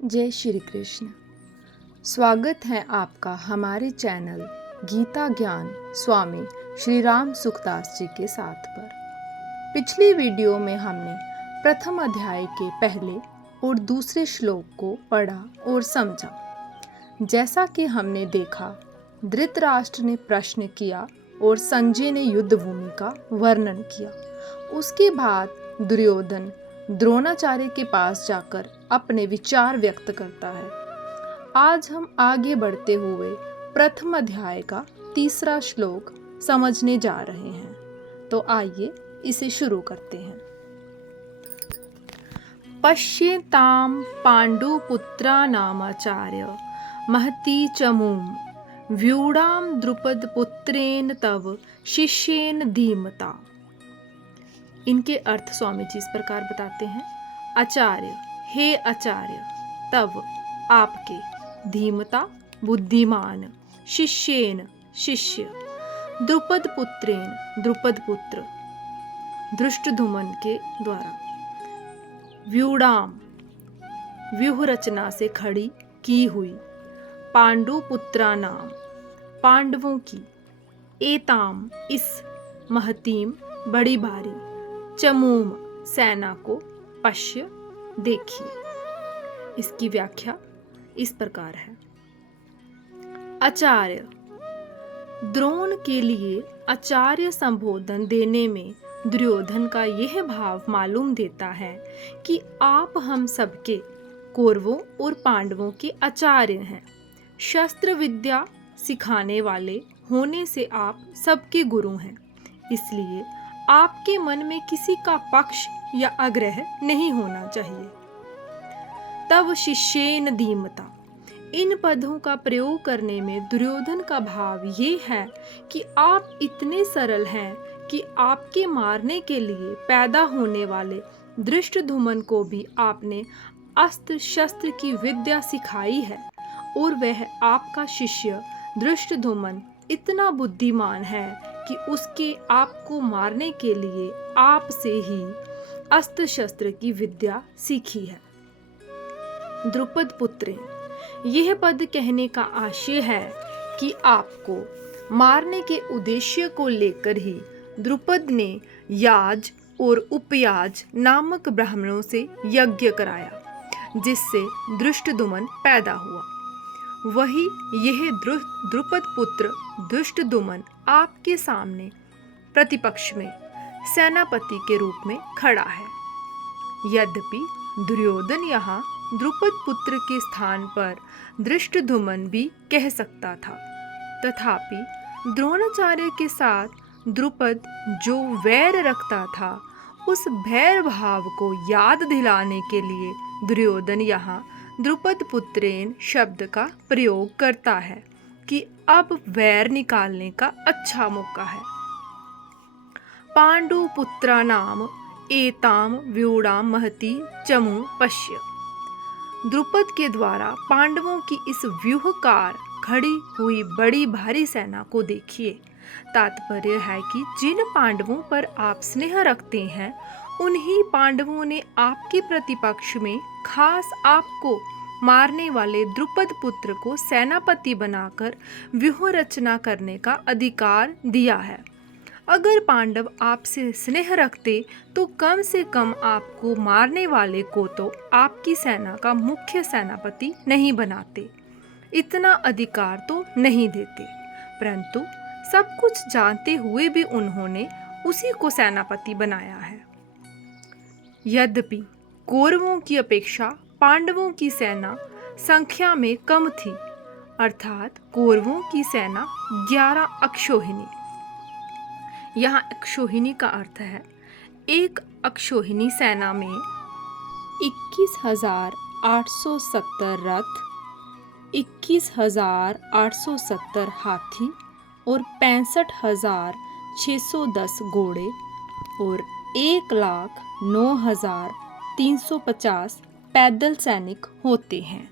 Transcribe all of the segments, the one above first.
जय श्री कृष्ण। स्वागत है आपका हमारे चैनल गीता ज्ञान स्वामी श्री राम सुखदास जी के साथ पर। पिछली वीडियो में हमने प्रथम अध्याय के पहले और दूसरे श्लोक को पढ़ा और समझा। जैसा कि हमने देखा, धृतराष्ट्र ने प्रश्न किया और संजय ने युद्ध भूमि का वर्णन किया। उसके बाद दुर्योधन द्रोणाचार्य के पास जाकर अपने विचार व्यक्त करता है। आज हम आगे बढ़ते हुए प्रथम अध्याय का तीसरा श्लोक समझने जा रहे हैं, तो आइए इसे शुरू करते हैं। पश्येतां पांडुपुत्रा नामाचार्य महती चमूम व्यूढ़ां द्रुपदपुत्रेण तव शिष्येन धीमता। इनके अर्थ स्वामी जी इस प्रकार बताते हैं। आचार्य, हे आचार्य, तव आपके, धीमता बुद्धिमान, शिष्येन शिष्य, द्रुपद पुत्रेन द्रुपद पुत्र, धृष्टद्युम्न के द्वारा, व्यूढ़ाम व्यूह रचना से खड़ी की हुई, पांडु पुत्रा नाम पांडवों की, एताम इस, महतीम बड़ी भारी, चमूम सेना को, पश्य देखिए। इसकी व्याख्या इस प्रकार है। आचार्य, द्रोण के लिए आचार्य संबोधन देने में दुर्योधन का यह भाव मालूम देता है कि आप हम सबके, कौरवों और पांडवों के आचार्य हैं। शस्त्र विद्या सिखाने वाले होने से आप सबके गुरु हैं। इसलिए आपके मन में किसी का पक्ष या आग्रह नहीं होना चाहिए। तब शिष्येन धीमता, इन पदों का प्रयोग करने में दुर्योधन का भाव ये है कि आप इतने सरल हैं कि आपके मारने के लिए पैदा होने वाले धृष्टद्युम्न को भी आपने अस्त्र शस्त्र की विद्या सिखाई है, और वह आपका शिष्य धृष्टद्युम्न इतना बुद्धिमान है कि उसके आपको मारने के लिए आपसे ही अस्त्र शस्त्र की विद्या सीखी है। द्रुपद पुत्र, यह पद कहने का आशय है कि आपको मारने के उद्देश्य को लेकर ही द्रुपद ने याज और उपयाज नामक ब्राह्मणों से यज्ञ कराया, जिससे धृष्टद्युम्न पैदा हुआ। वही यह द्रुपद पुत्र धृष्टद्युम्न आपके सामने प्रतिपक्ष में सेनापति के रूप में खड़ा है। यद्यपि दुर्योधन यहाँ द्रुपद पुत्र के स्थान पर धृष्टद्युम्न भी कह सकता था, तथापि द्रोणाचार्य के साथ द्रुपद जो वैर रखता था, उस भैर भाव को याद दिलाने के लिए दुर्योधन यहाँ द्रुपद पुत्रेन शब्द का प्रयोग करता है कि अब वैर निकालने का अच्छा मौका है। पांडु पुत्रा नाम एताम व्यूढ़ाम महती चमू पश्य। द्रुपद के द्वारा पांडवों की इस व्यूहकार खड़ी हुई बड़ी भारी सेना को देखिए। तात्पर्य है कि जिन पांडवों पर आप स्नेह रखते हैं, उन्हीं पांडवों ने आपके प्रतिपक्ष में खास आपको मारने वाले द्रुपद पुत्र को सेनापति बनाकर व्यूह रचना करने का अधिकार दिया है। अगर पांडव आपसे स्नेह रखते तो कम से कम आपको मारने वाले को तो आपकी सेना का मुख्य सेनापति नहीं बनाते, इतना अधिकार तो नहीं देते। परंतु सब कुछ जानते हुए भी उन्होंने उसी को सेनापति बनाया है। यद्यपि कौरवों की अपेक्षा पांडवों की सेना संख्या में कम थी, अर्थात कौरवों की सेना 11 अक्षौहिणी। यहाँ अक्षौहिणी का अर्थ है एक अक्षौहिणी सेना में 21,870 रथ, 21,870 हाथी और 65,610 घोड़े और 1,09,350 पैदल सैनिक होते हैं।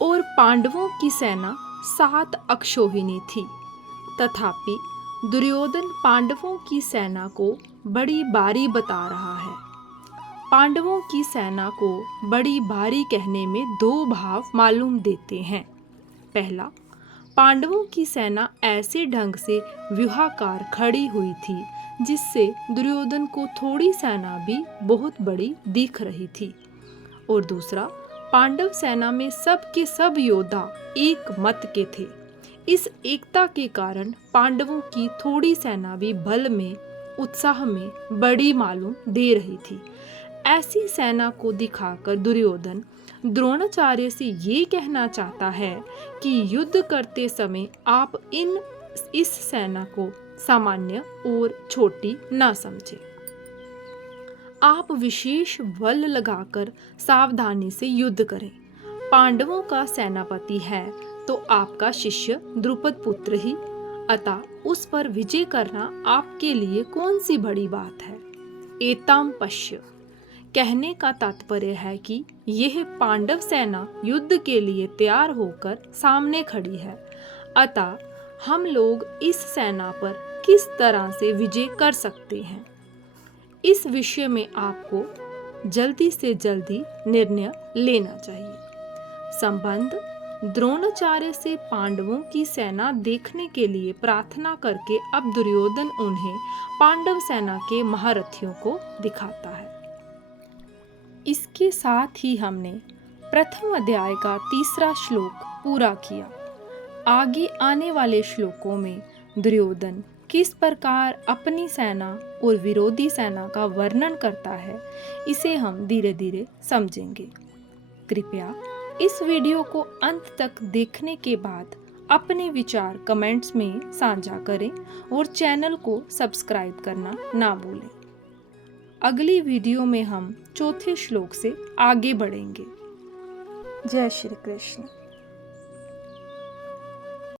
और पांडवों की सेना 7 अक्षौहिणी थी। तथापि दुर्योधन पांडवों की सेना को बड़ी भारी बता रहा है। पांडवों की सेना को बड़ी भारी कहने में दो भाव मालूम देते हैं। पहला, पांडवों की सेना ऐसे ढंग से व्यूहाकार खड़ी हुई थी जिससे दुर्योधन को थोड़ी सेना भी बहुत बड़ी दिख रही थी। और दूसरा, पांडव सेना में सब के सब योद्धा एक मत के थे। इस एकता के कारण पांडवों की थोड़ी सेना भी बल में, उत्साह में बड़ी मालूम दे रही थी। ऐसी सेना को दिखाकर दुर्योधन द्रोणाचार्य से ये कहना चाहता है कि युद्ध करते समय आप इस सेना को सामान्य और छोटी ना समझें। आप विशेष बल लगाकर सावधानी से युद्ध करें। पांडवों का सेनापति है तो आपका शिष्य द्रुपद पुत्र ही, अतः उस पर विजय करना आपके लिए कौन सी बड़ी बात है। एताम पश्य कहने का तात्पर्य है कि यह पांडव सेना युद्ध के लिए तैयार होकर सामने खड़ी है, अतः हम लोग इस सेना पर किस तरह से विजय कर सकते हैं, इस विषय में आपको जल्दी से जल्दी निर्णय लेना चाहिए। संबंध द्रोणाचार्य से पांडवों की सेना देखने के लिए प्रार्थना करके अब दुर्योधन उन्हें पांडव सेना के महारथियों को दिखाता है। इसके साथ ही हमने प्रथम अध्याय का तीसरा श्लोक पूरा किया। आगे आने वाले श्लोकों में दुर्योधन किस प्रकार अपनी सेना और विरोधी सेना का वर्णन करता है, इसे हम धीरे धीरे समझेंगे। कृपया इस वीडियो को अंत तक देखने के बाद अपने विचार कमेंट्स में साझा करें और चैनल को सब्सक्राइब करना ना भूलें। अगली वीडियो में हम चौथे श्लोक से आगे बढ़ेंगे। जय श्री कृष्ण।